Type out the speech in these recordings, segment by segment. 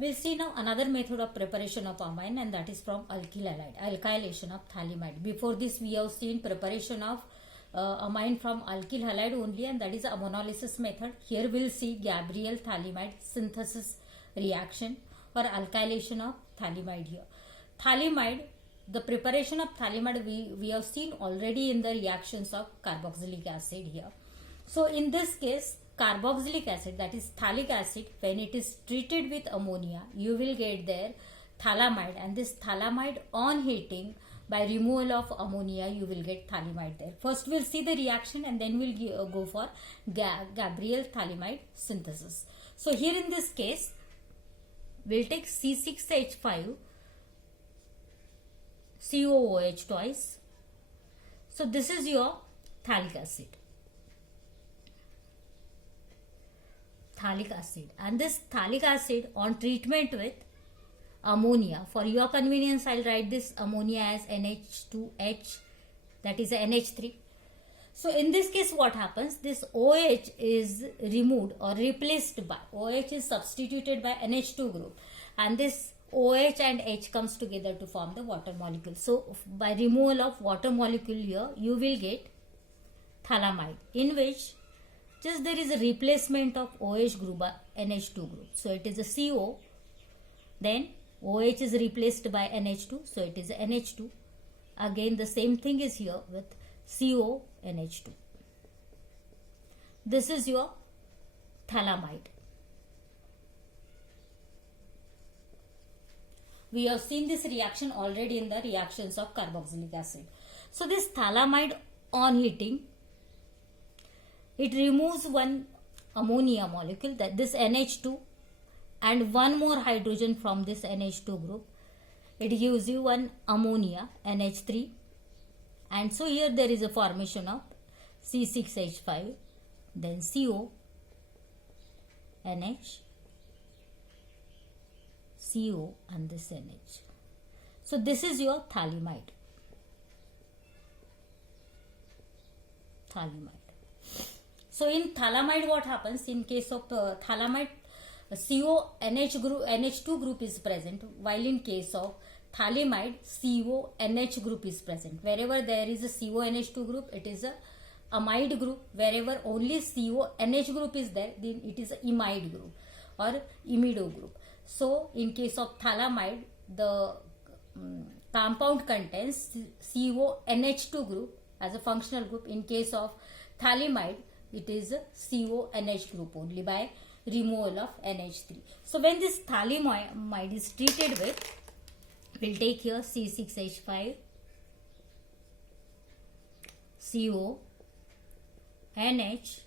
We'll see now another method of preparation of amine, and that is from alkyl halide, alkylation of phthalimide. Before this, we have seen preparation of amine from alkyl halide only, and that is ammonolysis method. Here we'll see Gabriel phthalimide synthesis reaction or alkylation of phthalimide here. Phthalimide, the preparation of phthalimide we have seen already in the reactions of carboxylic acid here. So in this case, carboxylic acid, that is phthalic acid, when it is treated with ammonia, you will get there phthalimide, and this phthalimide on heating by removal of ammonia, you will get phthalimide there. First we'll see the reaction, and then we'll go for Gabriel phthalimide synthesis. So here in this case, we'll take C6H5 COOH twice. So this is your phthalic acid. And this phthalic acid on treatment with ammonia, for your convenience I'll write this ammonia as NH2H, that is NH3. So in this case what happens, this OH is removed or replaced by, OH is substituted by NH2 group, and this OH and H comes together to form the water molecule. So by removal of water molecule here, you will get phthalimide, in which just there is a replacement of OH group by NH2 group. So it is a CO, then OH is replaced by NH2, so it is a NH2. Again the same thing is here with CO NH2. This is your phthalimide. We have seen this reaction already in the reactions of carboxylic acid. So this phthalimide on heating, it removes one ammonia molecule, that this NH2, and one more hydrogen from this NH2 group. It gives you one ammonia NH3, and so here there is a formation of C6H5, then CO, NH, CO, and this NH. So this is your phthalimide. So in phthalimide what happens, in case of phthalimide, CO NH2 group is present, while in case of phthalimide, CO NH group is present. Wherever there is a CO NH2 group, it is a amide group. Wherever only CO NH group is there, then it is a imide group or imido group. So in case of phthalimide, the compound contains CO NH2 group as a functional group. In case of phthalimide, it is a CO NH group only by removal of NH3. So when this phthalimide is treated with, we'll take here C6H5 CO NH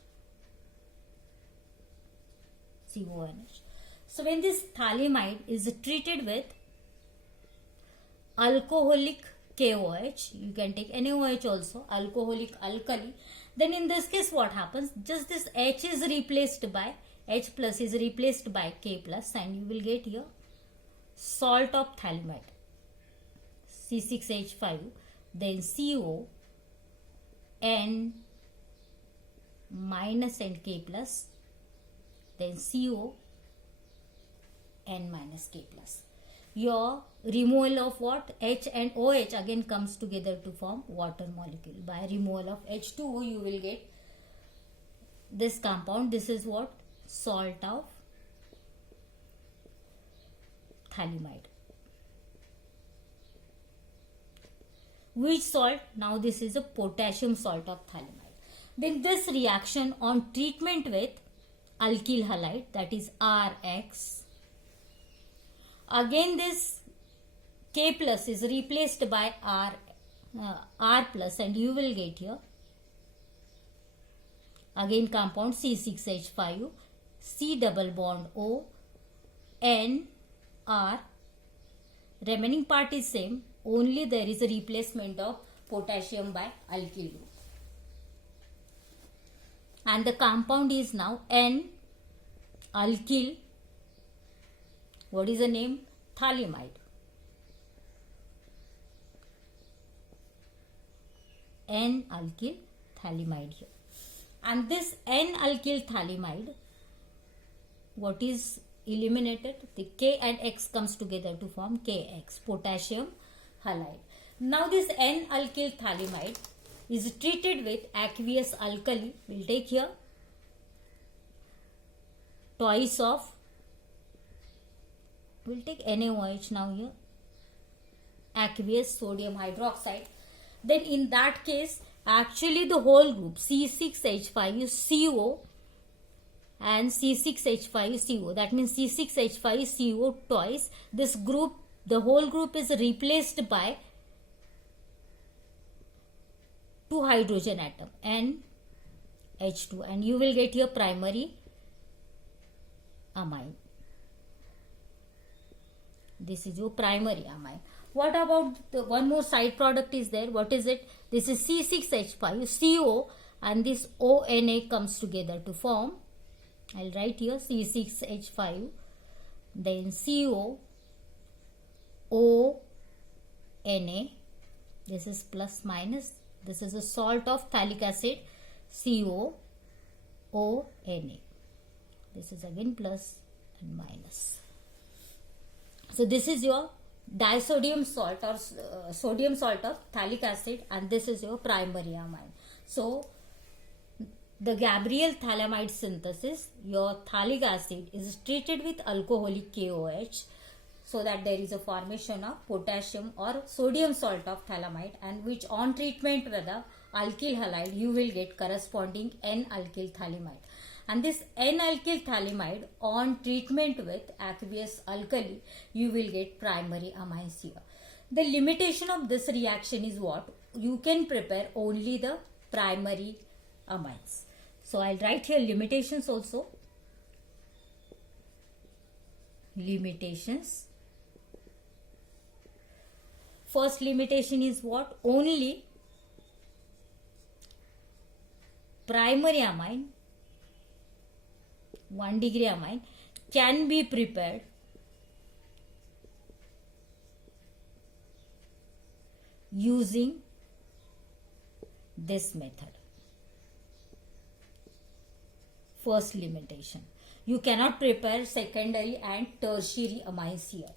CONH. So when this phthalimide is treated with alcoholic KOH, you can take NaOH also, alcoholic alkali, then in this case what happens, just this H is replaced by, H plus is replaced by K plus, and you will get here salt of phthalimide, C6H5, then CO, N minus and K plus, then CO, N minus K plus. Your removal of what? H and OH again comes together to form water molecule. By removal of H2O, you will get this compound. This is what? Salt of phthalimide. Which salt? Now this is a potassium salt of phthalimide. Then this reaction on treatment with alkyl halide, that is RX. Again this K plus is replaced by R plus, and you will get here again compound C6H5, C double bond O, N, R. Remaining part is same, only there is a replacement of potassium by alkyl group. And the compound is now N alkyl, what is the name? Phthalimide. N alkyl phthalimide here. And this N alkyl phthalimide, what is eliminated. The K and X comes together to form KX, potassium halide. Now this N-alkyl phthalimide is treated with aqueous alkali. We'll take here twice of, we'll take NaOH now here, aqueous sodium hydroxide. Then in that case, actually the whole group C6H5CO and C6H5CO, that means C6H5CO twice, this group, the whole group is replaced by 2 hydrogen atom NH2, and you will get your primary amine. This is your primary amine. What about the one more side product is there? What is it? This is C6H5CO, and this ONA comes together to form, I'll write here C6H5, then CO, ONA, this is plus minus, this is a salt of phthalic acid, CO, ONA. This is again plus and minus. So this is your disodium salt or sodium salt of phthalic acid, and this is your primary amine. So the Gabriel phthalimide synthesis, your phthalic acid is treated with alcoholic KOH, so that there is a formation of potassium or sodium salt of phthalimide, and which on treatment with the alkyl halide you will get corresponding N-alkyl phthalimide. And this N-alkyl phthalimide on treatment with aqueous alkali, you will get primary amines here. The limitation of this reaction is what? You can prepare only the primary amines. So I'll write here limitations also. Limitations. First limitation is what? Only primary amine, 1 degree amine, can be prepared using this method. First limitation. You cannot prepare secondary and tertiary amines here,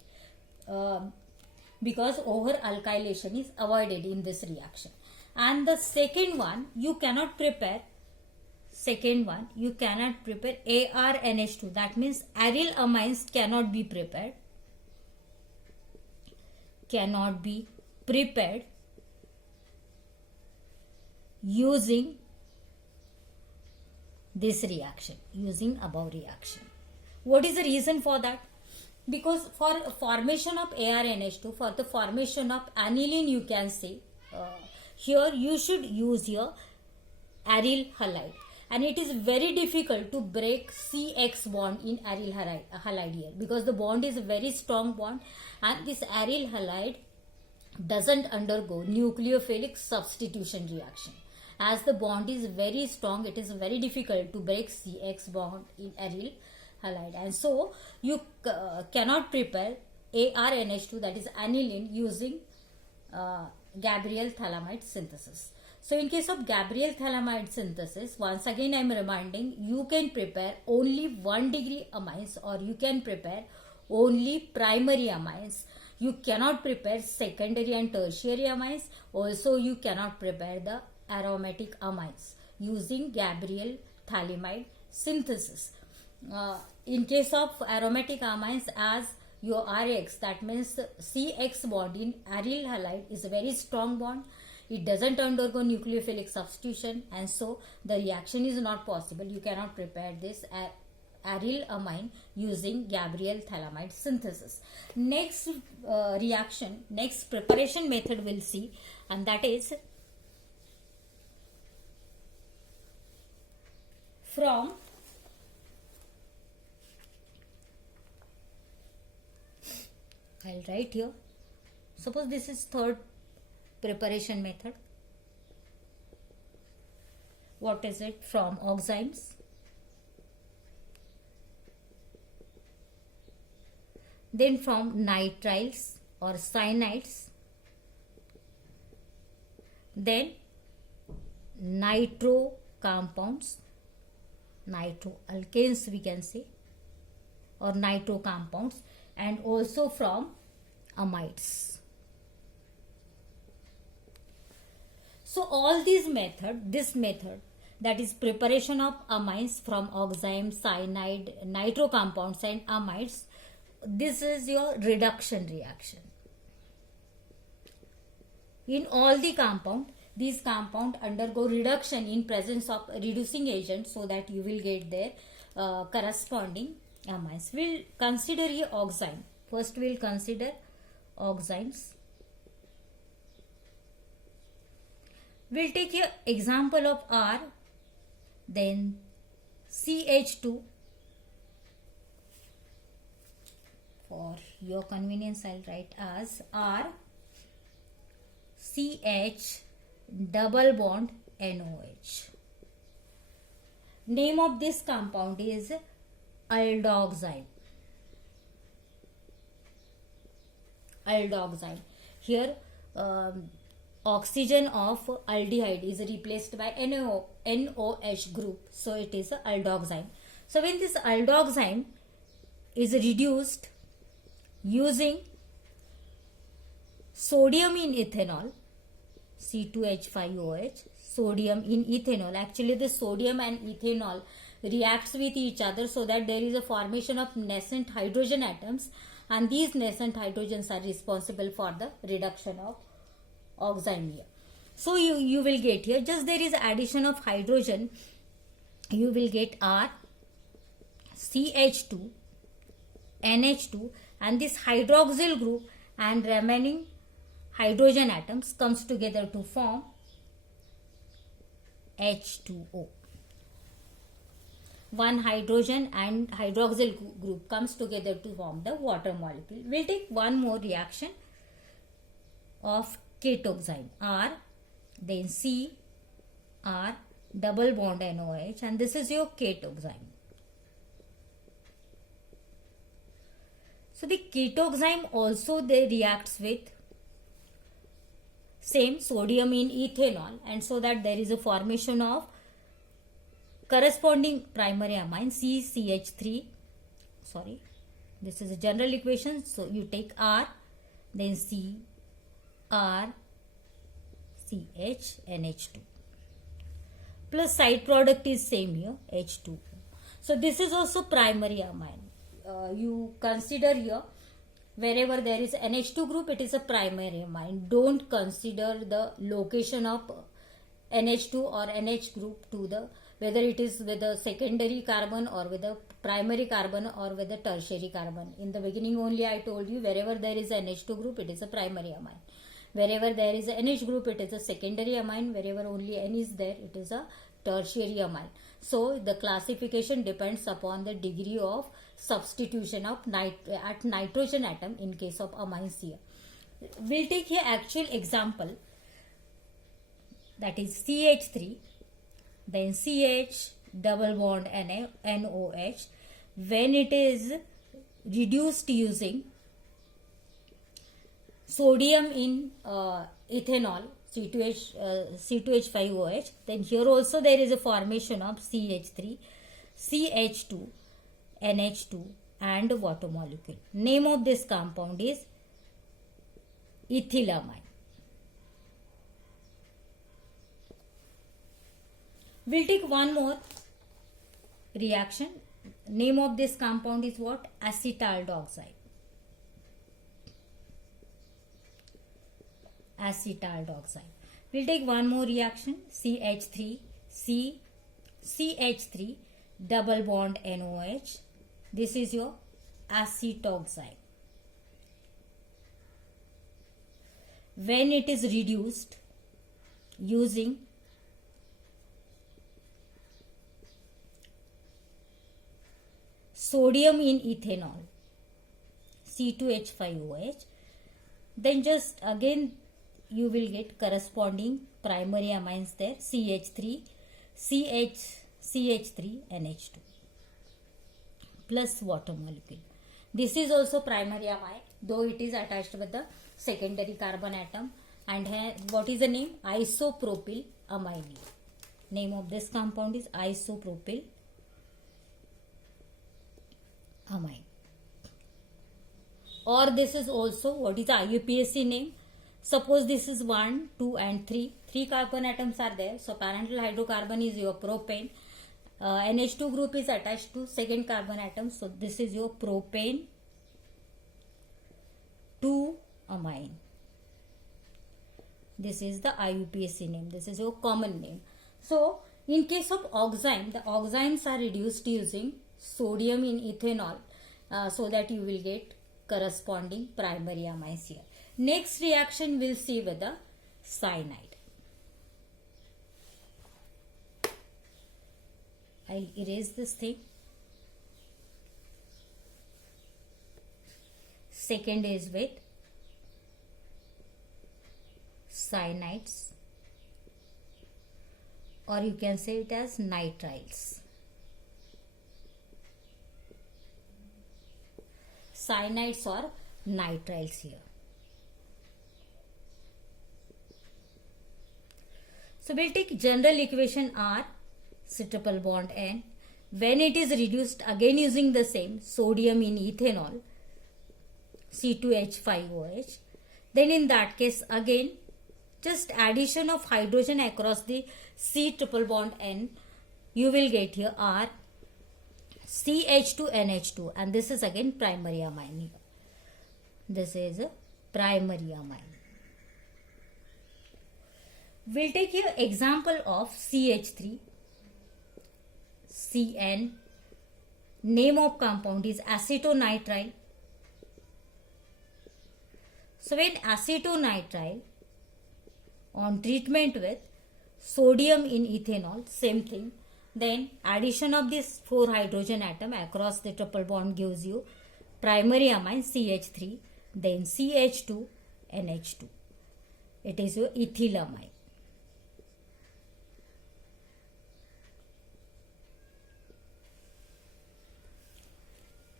because over alkylation is avoided in this reaction. And the second one, you cannot prepare ARNH2. That means aryl amines cannot be prepared. Using this reaction, using above reaction. What is the reason for that? Because for formation of ARNH2, for the formation of aniline, you can say here you should use your aryl halide, and it is very difficult to break CX bond in aryl halide here, because the bond is a very strong bond, and this aryl halide doesn't undergo nucleophilic substitution reaction. As the bond is very strong, it is very difficult to break CX bond in aryl halide, and so you cannot prepare ARNH2, that is aniline, using Gabriel phthalimide synthesis. So in case of Gabriel phthalimide synthesis, once again I am reminding, you can prepare only 1 degree amines, or you can prepare only primary amines. You cannot prepare secondary and tertiary amines. Also you cannot prepare the aromatic amines using Gabriel phthalimide synthesis. In case of aromatic amines, as your RX, that means CX bond in aryl halide is a very strong bond. It doesn't undergo nucleophilic substitution, and so the reaction is not possible. You cannot prepare this aryl amine using Gabriel phthalimide synthesis. Next reaction, next preparation method we'll see, and that is from I'll write here. Suppose this is third preparation method. What is it? From oximes. Then from nitriles or cyanides. Then nitro compounds, nitroalkanes we can say. or nitro compounds, and also from amides. So all this method, that is preparation of amines from oxime, cyanide, nitro compounds and amides, this is your reduction reaction. In all the compound, these compound undergo reduction in presence of reducing agent, so that you will get their corresponding amines. We'll consider here oxime. First we'll consider oximes. We'll take here example of R, then CH2. For your convenience, I'll write as R, CH, double bond NOH. Name of this compound is aldoxime. Aldoxime. Here oxygen of aldehyde is replaced by NOH group, so it is aldoxime. So when this aldoxime is reduced using sodium in ethanol, C2H5OH, sodium in ethanol. Actually the sodium and ethanol reacts with each other, so that there is a formation of nascent hydrogen atoms, and these nascent hydrogens are responsible for the reduction of oxime here. So you will get here, just there is addition of hydrogen, you will get R, CH2, NH2, and this hydroxyl group and remaining hydrogen atoms comes together to form H2O. One hydrogen and hydroxyl group comes together to form the water molecule. We'll take one more reaction of ketoxime, R, then C, R, double bond NOH, and this is your ketoxime. So the ketoxime also they reacts with same sodium in ethanol, and so that there is a formation of corresponding primary amine CCH3. Sorry, this is a general equation. So you take R, then C, R, CH, NH2. Plus side product is same here, H2. So this is also primary amine. You consider here, wherever there is NH2 group, it is a primary amine. Don't consider the location of NH2 or NH group to the, whether it is with the secondary carbon or with the primary carbon or with the tertiary carbon. In the beginning only I told you, wherever there is NH2 group, it is a primary amine. Wherever there is a NH group, it is a secondary amine. Wherever only N is there, it is a tertiary amine. So the classification depends upon the degree of substitution of at nitrogen atom in case of amines here. We'll take here actual example, that is CH3, then CH, double bond NOH. When it is reduced using sodium in ethanol, C2H5OH, then here also there is a formation of CH3, CH2, NH2 and water molecule. Name of this compound is ethylamine. We'll take one more reaction. Name of this compound is what? Acetaldehyde. Acetaldehyde. We'll take one more reaction. CH3, CH3, double bond NOH. This is your acetoxide. When it is reduced using sodium in ethanol, C2H5OH, then just again you will get corresponding primary amines there, CH3, CH3, NH2 plus water molecule. This is also primary amine, though it is attached with the secondary carbon atom. And what is the name? Isopropyl amine. Name of this compound is isopropyl amine. Or this is also what is the IUPAC name. Suppose this is 1, 2 and 3. 3 carbon atoms are there. So parental hydrocarbon is your propane. NH2 group is attached to second carbon atom. So this is your propane 2 amine. This is the IUPAC name. This is your common name. So in case of oxime, the oximes are reduced using sodium in ethanol, so that you will get corresponding primary amines here. Next reaction we'll see with the cyanide. I'll erase this thing. Second is with cyanides, or you can say it as nitriles. Cyanides or nitriles here. So we'll take general equation R, C triple bond N. When it is reduced again using the same sodium in ethanol, C2H5OH, then in that case again just addition of hydrogen across the C triple bond N, you will get here R, CH2NH2, and this is again primary amine here. This is a primary amine. We'll take here example of CH3, CN. Name of compound is acetonitrile. So when acetonitrile on treatment with sodium in ethanol, same thing, then addition of this 4 hydrogen atom across the triple bond gives you primary amine CH3, then CH2, NH2. It is your ethylamine.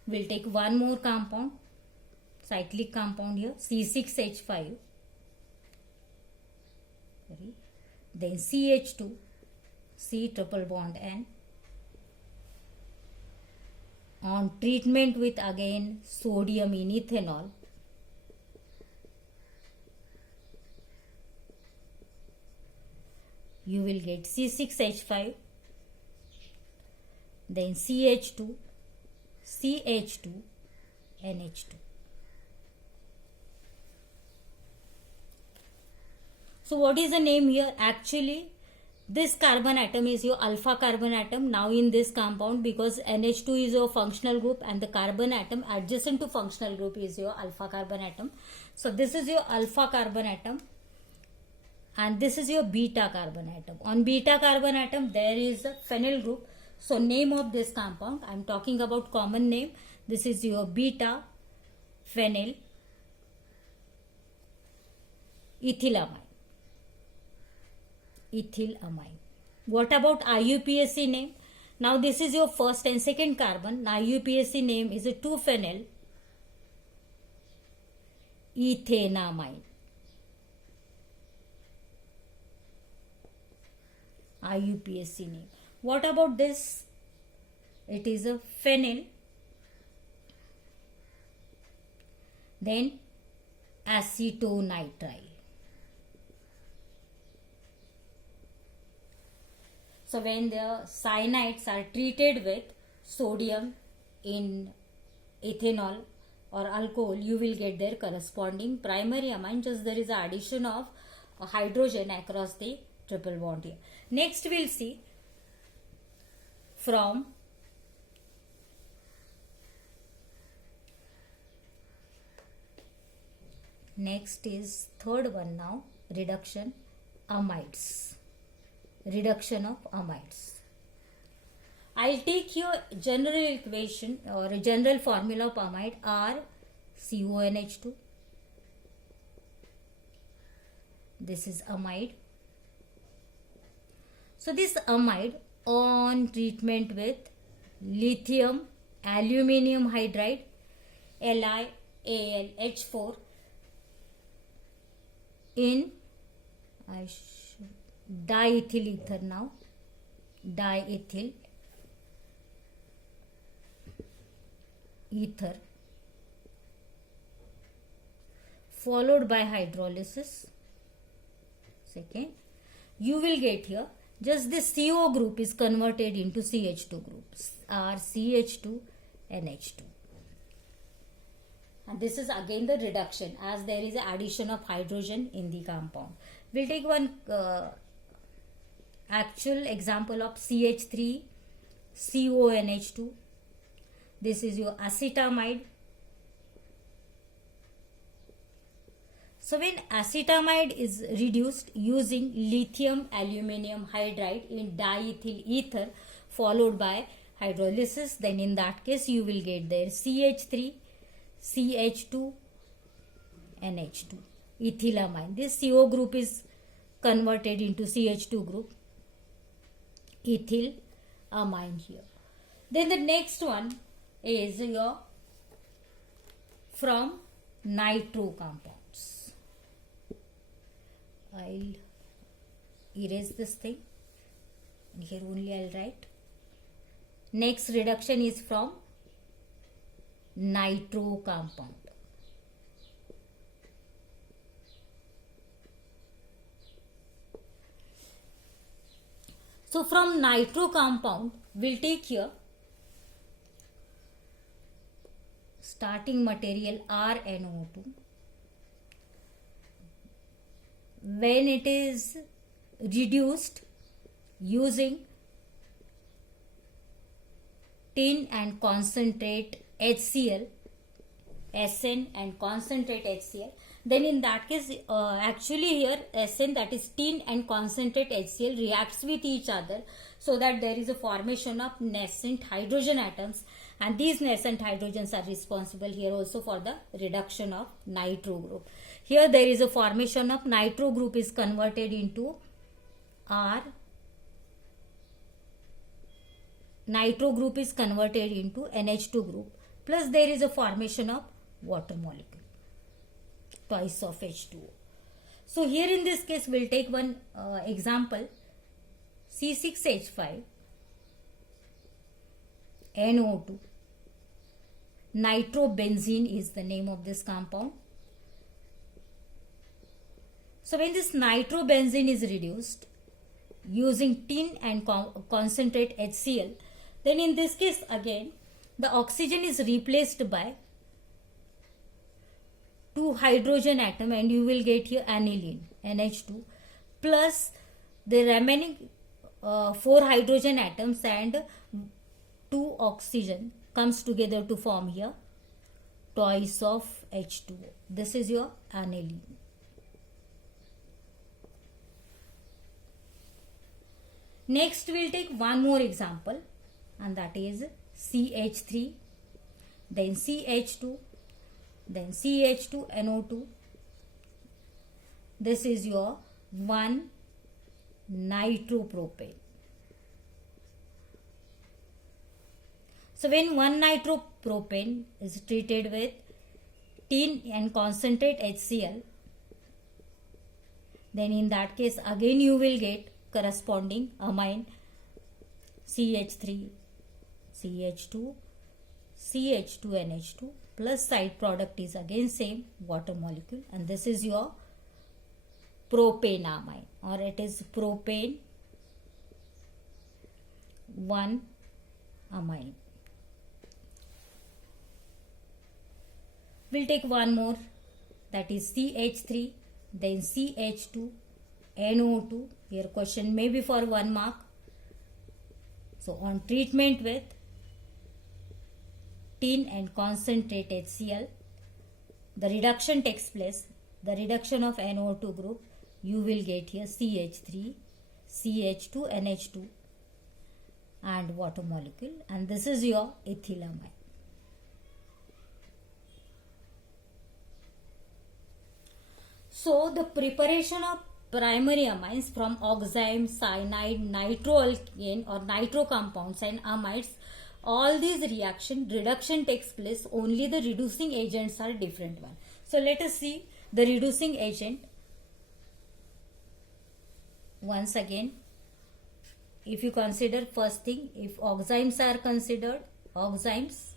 We'll take one more compound, cyclic compound here, C6H5, then CH2, C triple bond N. On treatment with again sodium in ethanol, you will get C6H5, then CH2, CH2, NH2. So what is the name here? Actually, this carbon atom is your alpha carbon atom now in this compound, because NH2 is your functional group and the carbon atom adjacent to functional group is your alpha carbon atom. So this is your alpha carbon atom and this is your beta carbon atom. On beta carbon atom there is a phenyl group. So name of this compound, I am talking about common name. This is your beta phenyl ethylamine. Ethylamine. What about IUPAC name? Now this is your first and second carbon. IUPAC name is a 2-phenyl ethanamine. IUPAC name. What about this? It is a phenyl, then acetonitrile. So when the cyanides are treated with sodium in ethanol or alcohol, you will get their corresponding primary amine, just there is an addition of a hydrogen across the triple bond here. Next we'll see from next is third one now, reduction amides. Reduction of amides. I'll take your general equation or a general formula of amide R CONH2. This is amide. So this amide on treatment with lithium aluminium hydride LiAlH4 in diethyl ether now, diethyl ether followed by hydrolysis. Second, you will get here just this CO group is converted into CH2 groups or CH2 NH2. And this is again the reduction as there is an addition of hydrogen in the compound. We'll take one actual example of CH3 CONH2. This is your acetamide. So when acetamide is reduced using lithium aluminum hydride in diethyl ether followed by hydrolysis, then in that case you will get there CH3 CH2 NH2 ethylamine. This CO group is converted into CH2 group ethylamine here. Then the next one is your from nitro compounds. I'll erase this thing and here only I'll write. Next reduction is from nitro compound. So from nitro compound we'll take here starting material RNO2. When it is reduced using tin and concentrate HCl, SN and concentrate HCl, then in that case actually here SN, that is tin and concentrate HCl, reacts with each other so that there is a formation of nascent hydrogen atoms, and these nascent hydrogens are responsible here also for the reduction of nitro group. Here there is a formation of nitro group is converted into R. Nitro group is converted into NH2 group, plus there is a formation of water molecule, twice of H2O. So here in this case we'll take one example, C6H5 NO2. Nitrobenzene is the name of this compound. So when this nitrobenzene is reduced using tin and concentrate HCl, then in this case again the oxygen is replaced by 2 hydrogen atom and you will get here aniline NH2 plus the remaining 4 hydrogen atoms and 2 oxygen comes together to form here twice of H2O. This is your aniline. Next we'll take one more example, and that is CH3, then CH2, then CH2NO2. This is your 1-nitropropane. So when 1-nitropropane is treated with tin and concentrate HCl, then in that case again you will get corresponding amine CH3, CH2, CH2NH2 plus side product is again same water molecule, and this is your propanamine, or it is propane 1-amine. We'll take one more, that is CH3, then CH2, NO2. Here question may be for 1 mark. So on treatment with tin and concentrate HCl, the reduction takes place, the reduction of NO2 group, you will get here CH3, CH2, NH2 and water molecule, and this is your ethylamine. So the preparation of primary amines from oxime, cyanide, nitroalkane or nitro compounds and amides, all these reduction takes place, only the reducing agents are different one. So let us see the reducing agent. Once again, if you consider first thing, if oximes are considered, oximes,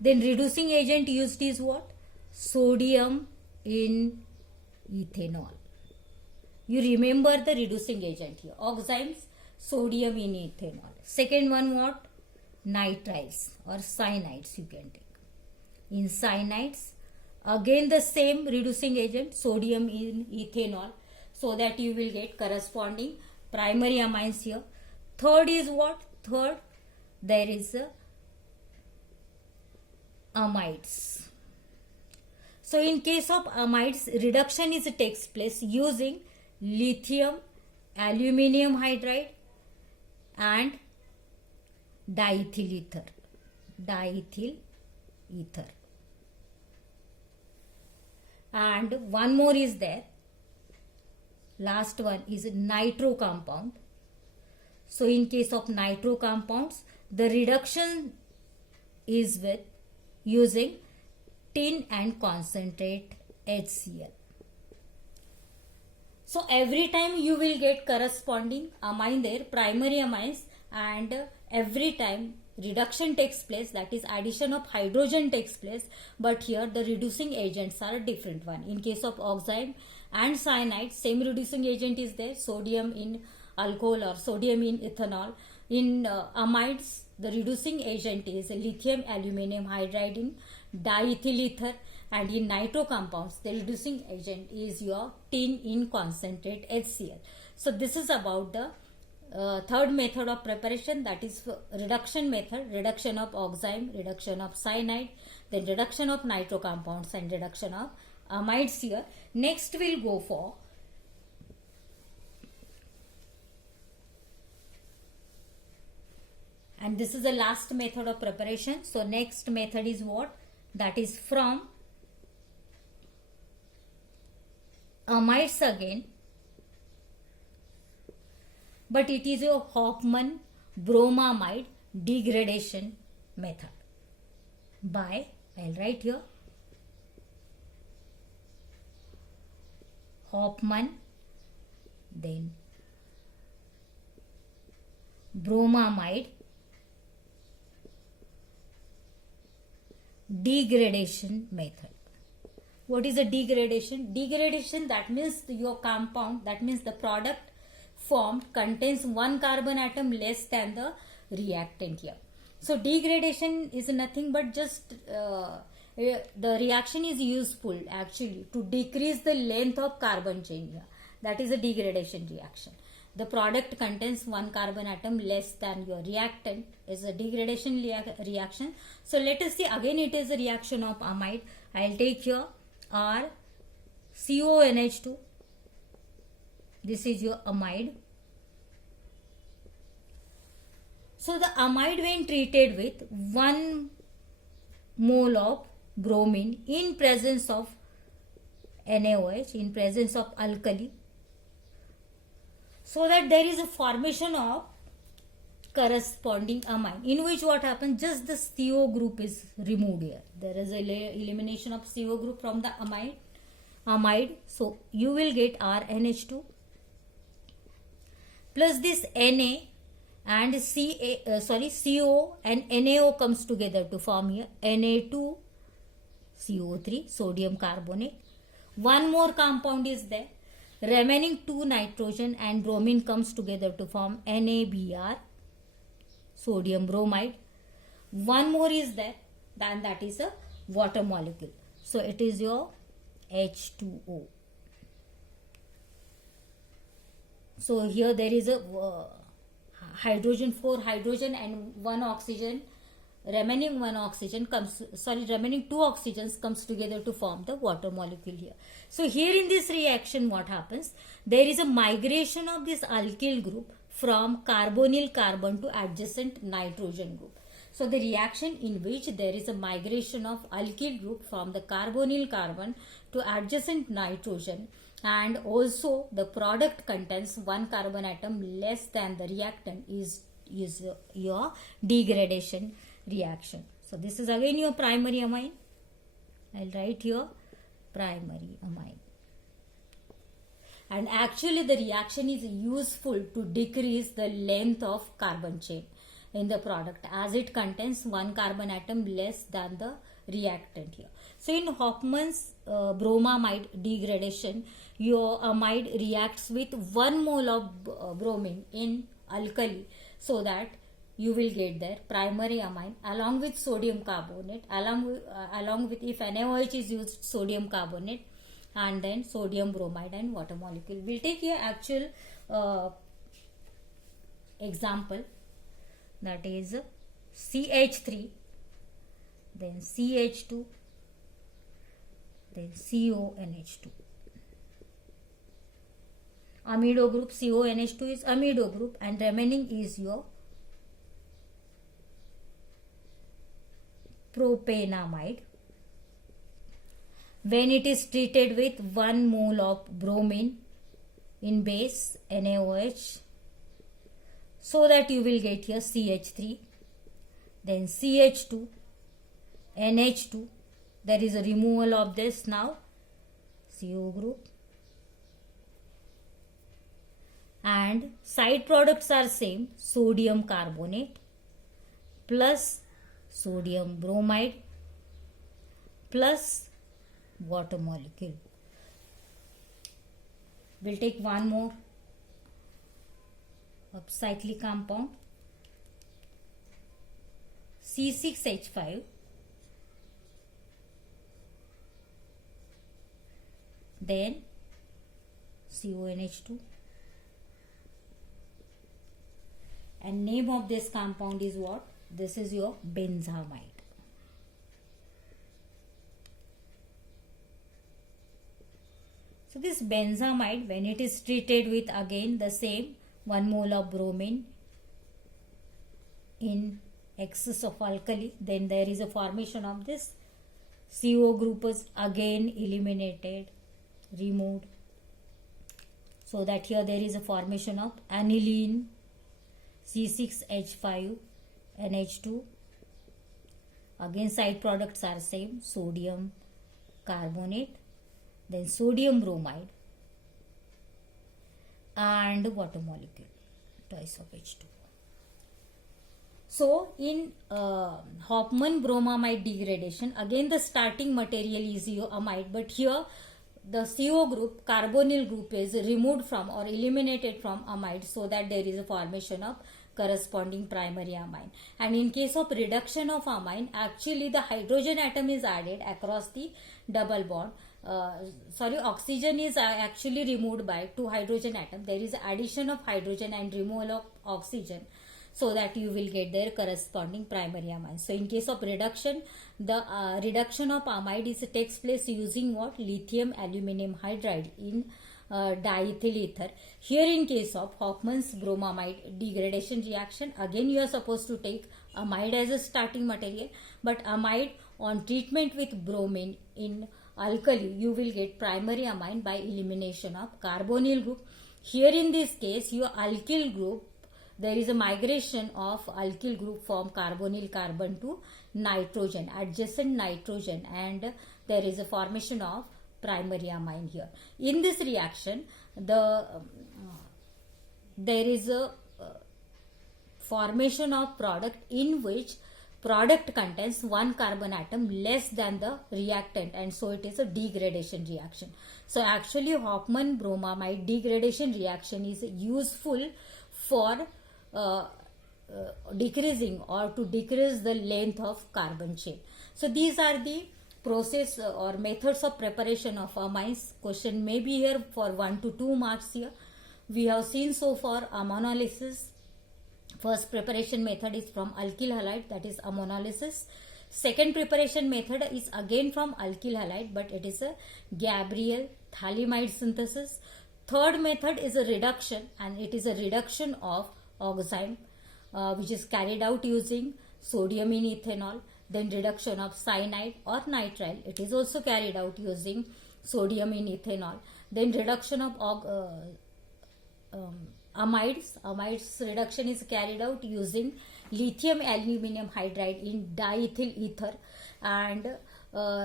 Then reducing agent used is what? Sodium in ethanol. You remember the reducing agent here. Oximes, sodium in ethanol. Second one what? Nitriles or cyanides you can take. In cyanides, again the same reducing agent, sodium in ethanol, so that you will get corresponding primary amines here. Third is what? Third, there is a amides. So in case of amides, reduction takes place using lithium, aluminium hydride and diethyl ether. Diethyl ether. And one more is there. Last one is nitro compound. So in case of nitro compounds, the reduction is with using tin and concentrate HCl. So every time you will get corresponding amine there, primary amines, and every time reduction takes place, that is addition of hydrogen takes place, but here the reducing agents are a different one. In case of oxide and cyanide, same reducing agent is there, sodium in alcohol or sodium in ethanol. In amides, the reducing agent is lithium aluminum hydride in diethyl ether, and in nitro compounds the reducing agent is your tin in concentrate HCl. So this is about the third method of preparation, that is reduction method, reduction of oxime, reduction of cyanide, then reduction of nitro compounds and reduction of amides here. Next we'll go for and this is the last method of preparation. So next method is what? That is from amides again, but it is a Hofmann bromamide degradation method by, I'll write here, Hofmann, then bromamide degradation method. What is a degradation? Degradation, that means your compound, that means the product formed contains one carbon atom less than the reactant here. So degradation is nothing but just the reaction is useful actually to decrease the length of carbon chain here. That is a degradation reaction. The product contains one carbon atom less than your reactant is a degradation reaction. So let us see, again it is a reaction of amide. I will take here R CONH2. This is your amide. So the amide, when treated with 1 mole of bromine in presence of NaOH, in presence of alkali, so that there is a formation of corresponding amine, in which what happens, just the CO group is removed here. There is a elimination of CO group from the amide. So you will get RNH2 plus this Na and CO and NaO comes together to form here Na2CO3, sodium carbonate. One more compound is there. Remaining 2 nitrogen and bromine comes together to form NaBr, sodium bromide. One more is there, then that is a water molecule. So it is your H2O. So here there is a hydrogen, 4 hydrogen and 1 oxygen. Remaining 2 oxygens comes together to form the water molecule here. So here in this reaction what happens, there is a migration of this alkyl group from carbonyl carbon to adjacent nitrogen group. So the reaction in which there is a migration of alkyl group from the carbonyl carbon to adjacent nitrogen, and also the product contains 1 carbon atom less than the reactant is your degradation reaction. So this is again your primary amine. I'll write here primary amine. And actually the reaction is useful to decrease the length of carbon chain. in the product as it contains one carbon atom less than the reactant here. So in Hofmann's bromamide degradation, your amide reacts with 1 mole of bromine in alkali, so that you will get there primary amine along with sodium carbonate, along with, if NaOH is used, sodium carbonate, and then sodium bromide and water molecule. We'll take here actual example, that is CH3, then CH2, then CONH2. Amido group, CONH2 is amido group, and remaining is your propanamide. When it is treated with 1 mole of bromine in base NaOH, so that you will get here CH3, then CH2, NH2, there is a removal of this now, CO group, and side products are same, sodium carbonate plus sodium bromide plus water molecule. We'll take one more upcyclic compound, C6H5, then CONH2, and name of this compound is what? This is your benzamide. So this benzamide, when it is treated with again the same 1 mole of bromine in excess of alkali, then there is a formation of this CO group is again eliminated, removed, so that here there is a formation of aniline C6H5 NH2. Again side products are same, sodium carbonate, then sodium bromide and water molecule, twice of H2. So in Hofmann bromamide degradation, again the starting material is your amide, but here the CO group, carbonyl group, is removed from or eliminated from amide, so that there is a formation of corresponding primary amine. And in case of reduction of amine, actually the hydrogen atom is added across the double bond. Oxygen is actually removed by 2 hydrogen atom. There is addition of hydrogen and removal of oxygen, so that you will get their corresponding primary amine. So in case of reduction, the reduction of amide takes place using what? Lithium aluminum hydride in diethyl ether. Here in case of Hofmann's bromamide degradation reaction, again you are supposed to take amide as a starting material, but amide on treatment with bromine in alkali, you will get primary amine by elimination of carbonyl group. Here in this case, your alkyl group, there is a migration of alkyl group from carbonyl carbon to nitrogen, adjacent nitrogen, and there is a formation of primary amine here. In this reaction, there is a formation of product in which product contains 1 carbon atom less than the reactant, and so it is a degradation reaction. So actually Hofmann bromamide degradation reaction is useful for decreasing or to decrease the length of carbon chain. So these are the process or methods of preparation of amines. Question may be here for 1 to 2 marks here. We have seen so far ammonolysis. First preparation method is from alkyl halide, that is ammonolysis. Second preparation method is again from alkyl halide, but it is a Gabriel thalamide synthesis. Third method is a reduction, and it is a reduction of oxime, which is carried out using sodium in ethanol. Then reduction of cyanide or nitrile, it is also carried out using sodium in ethanol. Then reduction of amides reduction is carried out using lithium aluminum hydride in diethyl ether. And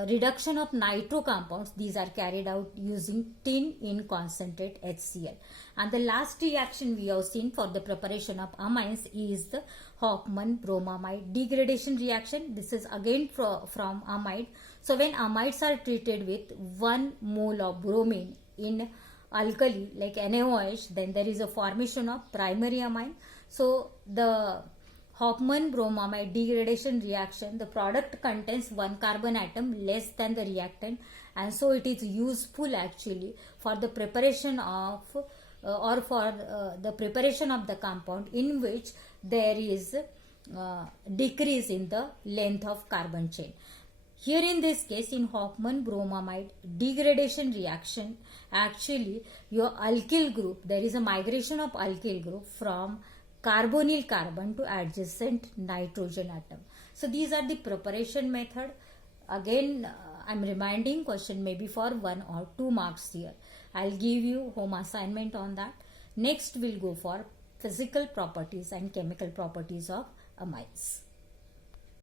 reduction of nitro compounds. These are carried out using tin in concentrate HCl. And the last reaction we have seen for the preparation of amines is the Hoffmann-bromamide degradation reaction. This is again from amide. So when amides are treated with 1 mole of bromine in alkali like NaOH, then there is a formation of primary amine. So the Hoffmann-bromamide degradation reaction, the product contains 1 carbon atom less than the reactant, and so it is useful actually for the preparation of the preparation of the compound in which there is decrease in the length of carbon chain. Here in this case, in Hoffmann-bromamide degradation reaction, actually your alkyl group, there is a migration of alkyl group from carbonyl carbon to adjacent nitrogen atom. So these are the preparation method. Again, I'm reminding question maybe for 1 or 2 marks here. I'll give you home assignment on that. Next we'll go for physical properties and chemical properties of amides.